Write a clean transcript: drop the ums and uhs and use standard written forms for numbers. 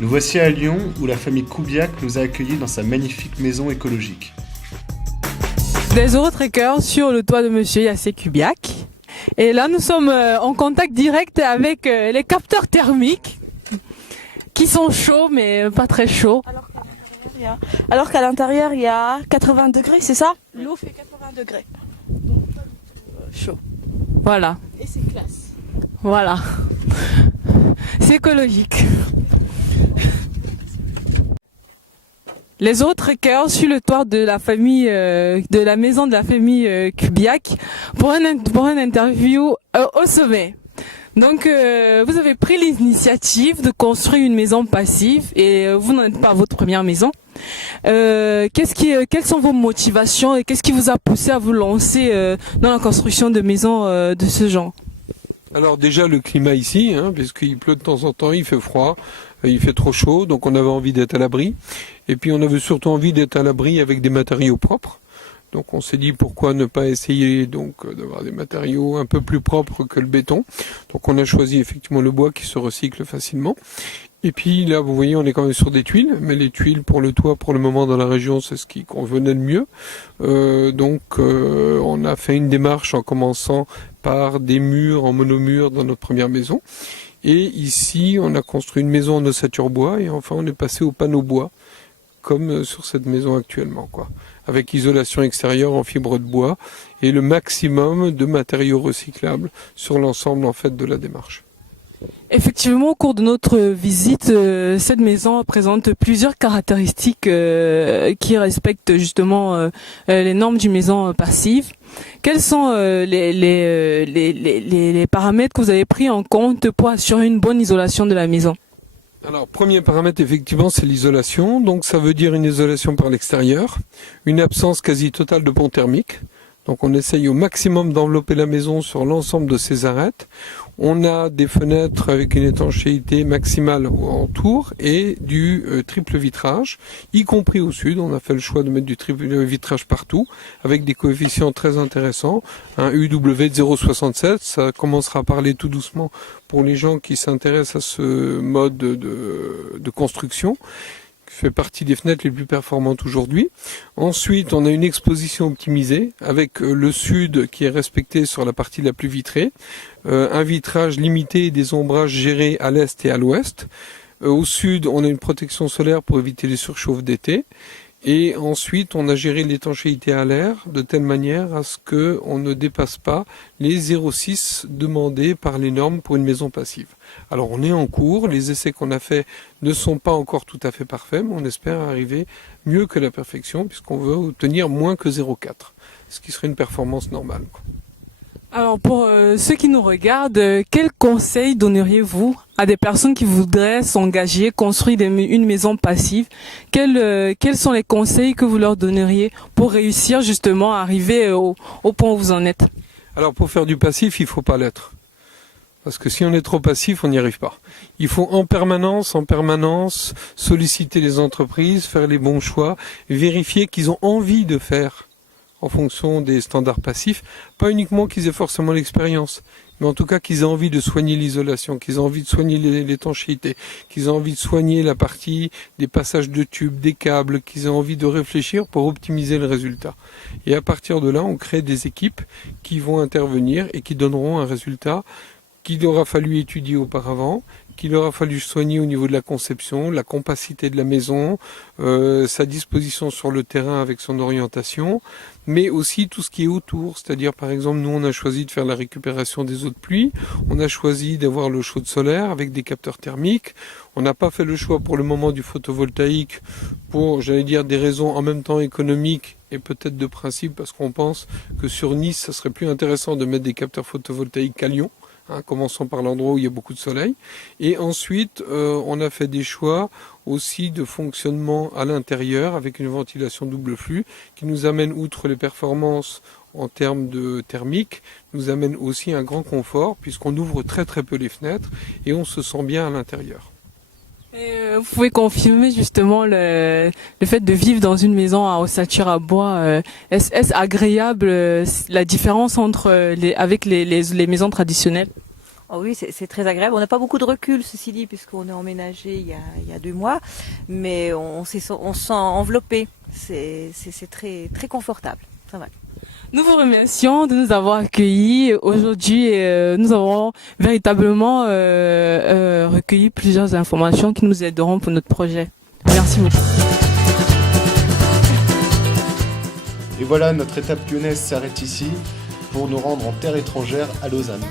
Nous voici à Lyon où la famille Kubiak nous a accueillis dans sa magnifique maison écologique. Des Eurotrackers sur le toit de Monsieur Yassé Kubiak. Et là, nous sommes en contact direct avec les capteurs thermiques qui sont chauds mais pas très chauds. Alors qu'à l'intérieur, il y a 80 degrés, c'est ça? L'eau fait 80 degrés. Donc, pas du tout chaud. Voilà. Et c'est classe. Voilà. C'est écologique. Les autres trackers sur le toit de la famille, de la maison de la famille Kubiak pour une interview au sommet. Donc, vous avez pris l'initiative de construire une maison passive et vous n'en êtes pas à votre première maison. Quelles sont vos motivations et qu'est-ce qui vous a poussé à vous lancer dans la construction de maisons de ce genre? Alors déjà le climat ici, puisqu'il pleut de temps en temps, il fait froid, il fait trop chaud, donc on avait envie d'être à l'abri. Et puis on avait surtout envie d'être à l'abri avec des matériaux propres. Donc on s'est dit pourquoi ne pas essayer donc d'avoir des matériaux un peu plus propres que le béton. Donc on a choisi effectivement le bois qui se recycle facilement. Et puis là vous voyez on est quand même sur des tuiles, mais les tuiles pour le toit pour le moment dans la région c'est ce qui convenait le mieux. Donc on a fait une démarche en commençant par des murs en monomure dans notre première maison. Et ici on a construit une maison en ossature bois et enfin on est passé au panneau bois comme sur cette maison actuellement avec isolation extérieure en fibre de bois et le maximum de matériaux recyclables sur l'ensemble en fait de la démarche. Effectivement, au cours de notre visite, cette maison présente plusieurs caractéristiques qui respectent justement les normes d'une maison passive. Quels sont les paramètres que vous avez pris en compte pour assurer une bonne isolation de la maison? Alors, premier paramètre, effectivement, c'est l'isolation. Donc, ça veut dire une isolation par l'extérieur, une absence quasi totale de pont thermique. Donc, on essaye au maximum d'envelopper la maison sur l'ensemble de ses arêtes. On a des fenêtres avec une étanchéité maximale en tour et du triple vitrage, y compris au sud. On a fait le choix de mettre du triple vitrage partout, avec des coefficients très intéressants. Un UW de 0,67, ça commencera à parler tout doucement pour les gens qui s'intéressent à ce mode de construction, qui fait partie des fenêtres les plus performantes aujourd'hui. Ensuite, on a une exposition optimisée avec le sud qui est respecté sur la partie la plus vitrée, un vitrage limité et des ombrages gérés à l'est et à l'ouest. Au sud, on a une protection solaire pour éviter les surchauffes d'été. Et ensuite, on a géré l'étanchéité à l'air de telle manière à ce qu'on ne dépasse pas les 0,6 demandés par les normes pour une maison passive. Alors on est en cours, les essais qu'on a faits ne sont pas encore tout à fait parfaits, mais on espère arriver mieux que la perfection puisqu'on veut obtenir moins que 0,4, ce qui serait une performance normale. Alors pour ceux qui nous regardent, quels conseils donneriez-vous à des personnes qui voudraient s'engager, construire une maison passive? Quels sont les conseils que vous leur donneriez pour réussir justement à arriver au point où vous en êtes? Alors pour faire du passif, il ne faut pas l'être. Parce que si on est trop passif, on n'y arrive pas. Il faut en permanence solliciter les entreprises, faire les bons choix, vérifier qu'ils ont envie de faire en fonction des standards passifs, pas uniquement qu'ils aient forcément l'expérience, mais en tout cas qu'ils aient envie de soigner l'isolation, qu'ils aient envie de soigner l'étanchéité, qu'ils aient envie de soigner la partie des passages de tubes, des câbles, qu'ils aient envie de réfléchir pour optimiser le résultat. Et à partir de là, on crée des équipes qui vont intervenir et qui donneront un résultat qu'il aura fallu étudier auparavant, qu'il aura fallu soigner au niveau de la conception, la compacité de la maison, sa disposition sur le terrain avec son orientation, mais aussi tout ce qui est autour. C'est-à-dire, par exemple, nous, on a choisi de faire la récupération des eaux de pluie, on a choisi d'avoir le chaude solaire avec des capteurs thermiques, on n'a pas fait le choix pour le moment du photovoltaïque pour, j'allais dire, des raisons en même temps économiques et peut-être de principe, parce qu'on pense que sur Nice, ça serait plus intéressant de mettre des capteurs photovoltaïques qu'à Lyon. Commençons par l'endroit où il y a beaucoup de soleil. Et ensuite, on a fait des choix aussi de fonctionnement à l'intérieur avec une ventilation double flux qui nous amène, outre les performances en termes de thermique, nous amène aussi un grand confort puisqu'on ouvre très très peu les fenêtres et on se sent bien à l'intérieur. Et vous pouvez confirmer justement le fait de vivre dans une maison à ossature à bois. Est-ce agréable la différence entre avec les maisons traditionnelles? Oh oui, c'est très agréable. On n'a pas beaucoup de recul, ceci dit, puisqu'on est emménagé il y a 2 mois, mais on se sent enveloppé. C'est très, très confortable. Ça va. Nous vous remercions de nous avoir accueillis. Aujourd'hui, nous avons véritablement recueilli plusieurs informations qui nous aideront pour notre projet. Merci beaucoup. Et voilà, notre étape lyonnaise s'arrête ici pour nous rendre en terre étrangère à Lausanne.